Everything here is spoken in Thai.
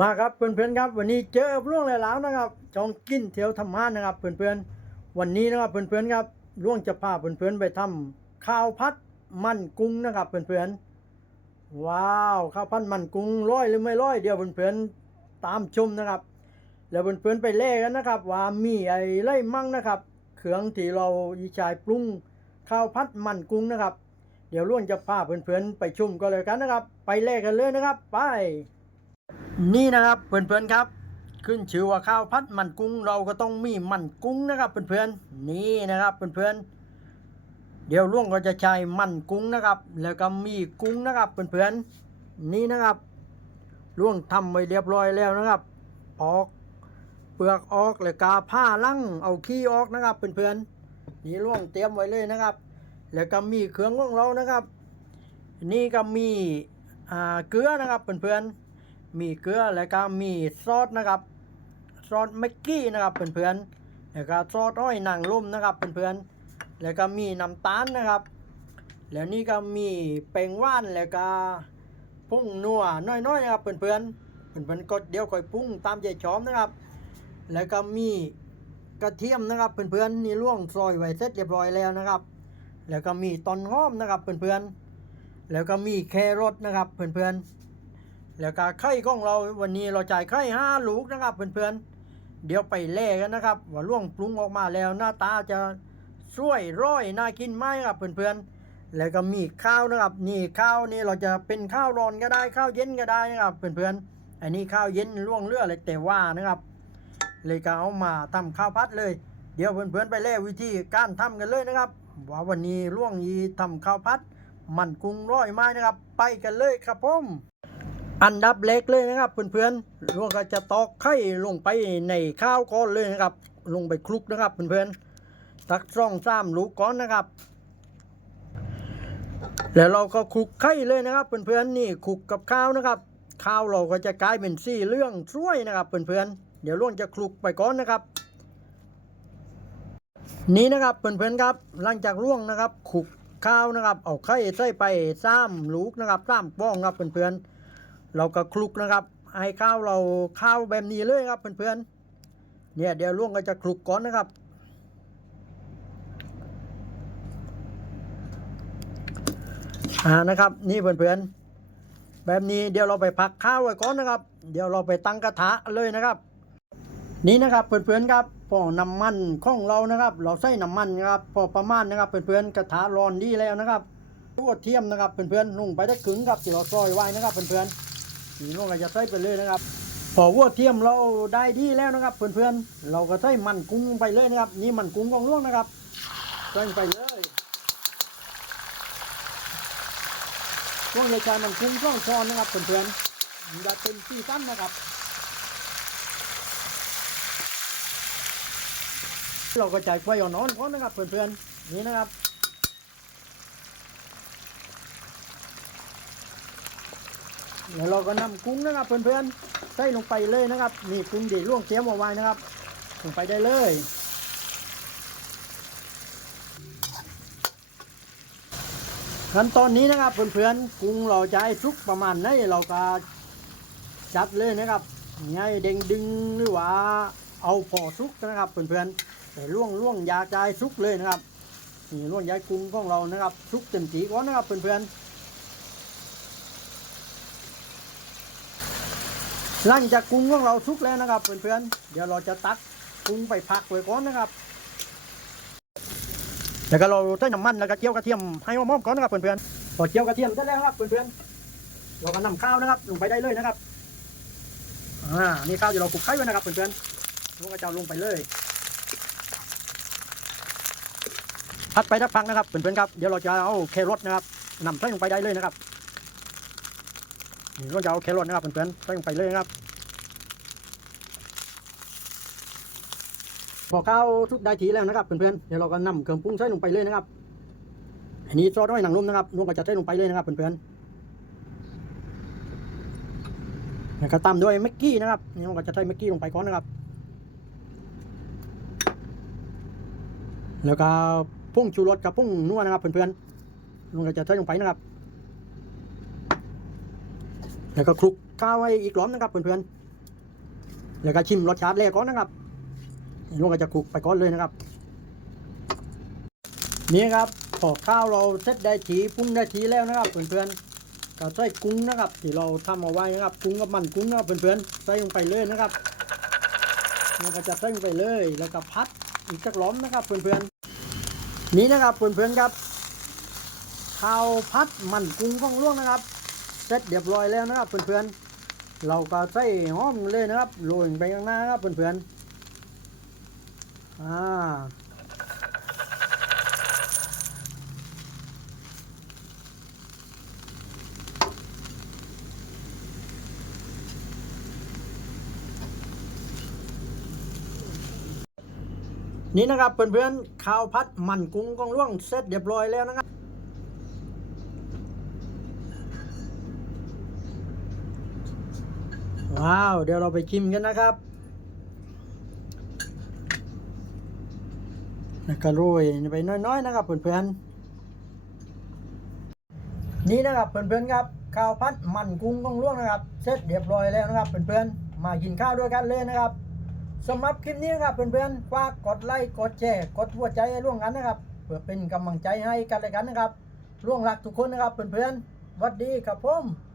มาครับเพื่อนๆครับ วันนี้เจอร่วงแล้วนะครับจองกินเที่ยวทำงานนะครับเพื่อนๆวันนี้นะครับเพื่อนๆครับร่วงจะพาเพื่อนๆไปทำข้าวพัดมันกุ้งนะครับเพื่อนๆว้าวข้าวพัดมันกุ้งร้อยหรือไม่ร้อยเดี๋ยวเพื่อนๆตามชมนะครับ แล้วเพื่อนๆไปเล่กันนะครับ ว่ามีไอะไรมั่งนะครับเครื่องที่เราอีชายปรุงข้าวพัดมันกุ้งนะครับ เดี๋ยวร่วงจะพาเพื่อนๆไปชมก็เลยกันนะครับ ไปเล่กันเลยนะครับ ไป นี่นะครับเพื่อนๆครับ ขึ้นชื่อว่าข้าวพัดมันกุ้งเราก็ต้องมีมันกุ้งนะครับเพื่อนๆนี่นะครับเพื่อนๆเดี๋ยวล่วงก็จะใช้มันกุ้งนะครับ แล้วก็มีกุ้งนะครับเพื่อนๆนี่นะครับล่วงทำไว้เรียบร้อยแล้วนะครับ ออกเปลือกออกแล้วกาผ้าลั่งเอาขี้ออกนะครับเพื่อนๆนี่ล่วงเตรียมไว้เลยนะครับ แล้วก็มีเครื่องของเรานะครับ นี่ก็มีเกลือนะครับเพื่อนๆ มีเกลือแล้วก็มีซอสนะครับซอสแม็กกี้นะครับเพื่อนๆแล้วก็ซอสอ้อยนางร่มนะครับเพื่อนๆแล้วก็มีน้ำตาลนะครับ แล้วนี่ก็มีแป้งว่านแล้วก็พุ่งนัวน้อยๆนะครับเพื่อนๆเพื่อนๆก็เดี๋ยวค่อยปรุงตามใจชอบนะครับ แล้วก็มีกระเทียมนะครับเพื่อนๆนี่ล่วงซอยไว้เสร็จเรียบร้อยแล้วนะครับ แล้วก็มีต้นหอมนะครับเพื่อนๆแล้วก็มีแครอทนะครับเพื่อนๆ แล้วก็ไข่ของเราวันนี้เราจ่ายไข่ห้าลูกนะครับเพื่อนๆ เดี๋ยวไปแล่กันนะครับ ว่าล่วงปรุงออกมาแล้วหน้าตาจะสวยร้อยน่ากินไหมครับเพื่อนๆ แล้วก็มีข้าวนะครับ นี่ข้าวนี่เราจะเป็นข้าวร้อนก็ได้ข้าวเย็นก็ได้นะครับเพื่อนๆ อันนี้ข้าวเย็นล่วงเลืออะไรแต่ว่านะครับ เลยก็เอามาทำข้าวพัดเลย เดี๋ยวเพื่อนๆไปเล่วิธีการทำกันเลยนะครับ ว่าวันนี้ล่วงยีทำข้าวพัด มันกุ้งร้อยไม้นะครับ ไปกันเลยครับผม อันดับเล็กเลยนะครับเพื่อนๆเราก็จะตอกไข่ลงไปในข้าวก้อนเลยนะครับ ลงไปคลุกนะครับเพื่อนๆตักซ่องซ้ำลูกก้อนนะครับ แล้วเราก็คลุกไข่เลยนะครับเพื่อนๆนี่คลุกกับข้าวนะครับ ข้าวเราก็จะกลายเป็นสี่เหลืองช่วยนะครับเพื่อนๆเดี๋ยวล่วงจะคลุกไปก่อนนะครับ นี่นะครับเพื่อนๆครับ หลังจากล่วงนะครับคลุกข้าวนะครับ เอาไข่ใส่ไปซ้ำลูกนะครับซ้ำป้องครับเพื่อนๆ เราก็คลุกนะครับ ให้ข้าวเราข้าวแบบนี้เลยครับเพื่อนๆเนี่ยเดี๋ยวล่วงก็จะคลุกก่อนนะครับอ่านะครับ นี่เพื่อนๆแบบนี้เดี๋ยวเราไปพักข้าวไว้ก่อนนะครับ เดี๋ยวเราไปตั้งกระทะเลยนะครับ นี่นะครับเพื่อนๆครับพอน้ำมันของเรานะครับ เราใส่น้ำมันครับพอประมาณนะครับเพื่อนๆกระทะร้อนดีแล้วนะครับตัวเทียมนะครับเพื่อนๆลงไปได้ครึ่งครับที่เราซอยไว้นะครับเพื่อนๆ นี่น้องก็จะใส่ไปเลยนะครับ พอวัวเทียมเราได้ดีแล้วนะครับ เพื่อนๆ เราก็ใส่มันกุ้งไปเลยนะครับ นี่มันกุ้งของล่วงนะครับใส่ไปเลยช่วงในการมันกุ้งช่องช้อนนะครับเพื่อนๆอย่าเป็นที่สั้นนะครับ เราก็จ่ายไฟอ่อนๆก่อนนะครับเพื่อนๆนี่นะครับ แล้วเราก็นำกุ้งนะครับเพื่อนๆใส่ลงไปเลยนะครับนี่กุ้งดีล่วงเตรียมเอาไว้นะครับ ลงไปได้เลยขั้นตอนนี้นะครับเพื่อนๆกุ้งเราจะให้สุกประมาณไหนเราก็จัดเลยนะครับไงเด้งดึงหรือว่าเอาพอสุกนะครับเพื่อนๆแต่ล่วงล่วงยาใจซุกเลยนะครับนี่ล่วงยายกุ้งของเรานะครับซุกเต็มทีก่อนนะครับเพื่อนๆ หลังจากกุ้งของเราซุกแล้วนะครับเพื่อนๆ เดี๋ยวเราจะตักกุ้งไปพักไว้ก่อนนะครับ แล้วก็เราใส่น้ำมันแล้วก็เจียวกระเทียมให้หอมก่อนนะครับเพื่อนๆ พอเจียวกระเทียมเสร็จแล้วครับเพื่อนๆ เราก็นำข้าวนะครับลงไปได้เลยนะครับ อ่า นี่ข้าวที่เราคลุกไข่ไว้นะครับเพื่อนๆลูกกระเจ้าลงไปเลย พัดไปสักพักนะครับเพื่อนๆครับ เดี๋ยวเราจะเอาแครอทนะครับนำใส่ลงไปได้เลยนะครับ นี่เราจะเอาแครอทนะครับเพื่อนๆใส่ลงไปเลยนะครับพอข้าวทุกได้ทีแล้วนะครับเพื่อนๆเดี๋ยวเราก็นำเครื่องปรุงใส่ลงไปเลยนะครับ อันนี้ซอสน้อยหนังนุ่มนะครับลวงก็จะใส่ลงไปเลยนะครับเพื่อนๆแล้วก็ตามด้วยแม็กกี้นะครับนี่เราก็จะใส่แม็กกี้ลงไปก่อนนะครับ แล้วก็พุ่งชูรสกับพุ่งนัวนะครับเพื่อนๆลุงก็จะใส่ลงไปนะครับ แล้วก็คลุกข้าวไว้อีกล้อมนะครับเพื่อนแล้วก็ชิมรสชาติแรกก่อนนะครับลุงก็จะคลุกไปก่อนเลยนะครับ นี่ครับพอข้าวเราเสร็จได้ทีปรุงได้ทีแล้วนะครับเพื่อนๆก็ใส่กุ้งนะครับ ที่เราทำเอาไว้นะครับกุ้งกับมันกุ้งนะครับเพื่อนๆใส่ลงไปเลยนะครับแล้วก็จะใส่ลงไปเลยแล้วก็พัดอีกสักล้อมนะครับเพื่อนๆ นี่นะครับเพื่อนๆครับข้าวพัดมันกุ้งของล่วงนะครับ เสร็จเรียบร้อยแล้วนะครับเพื่อนๆ เราก็ใส่หอมเลยนะครับโรยไปข้างหน้าครับเพื่อนๆ อ่านี่นะครับเพื่อนๆข้าวพัดมันกุ้งกองล่วงเสร็จเรียบร้อยแล้วนะครับ ว้าว เดี๋ยวเราไปชิมกันนะครับแล้วก็โรยไปน้อยๆนะครับเพื่อนๆนี่นะครับเพื่อนๆครับข้าวพัดมันกุ้งกองล่วงนะครับเสร็จเรียบร้อยแล้วนะครับเพื่อนๆมากินข้าวด้วยกันเลยนะครับสำหรับคลิปนี้ครับเพื่อนๆฝากกดไลค์กดแชร์กดหัวใจร่วมกันนะครับ เพื่อเป็นกำลังใจให้กันและกันนะครับร่วงรักทุกคนนะครับเพื่อนๆสวัสดีครับผม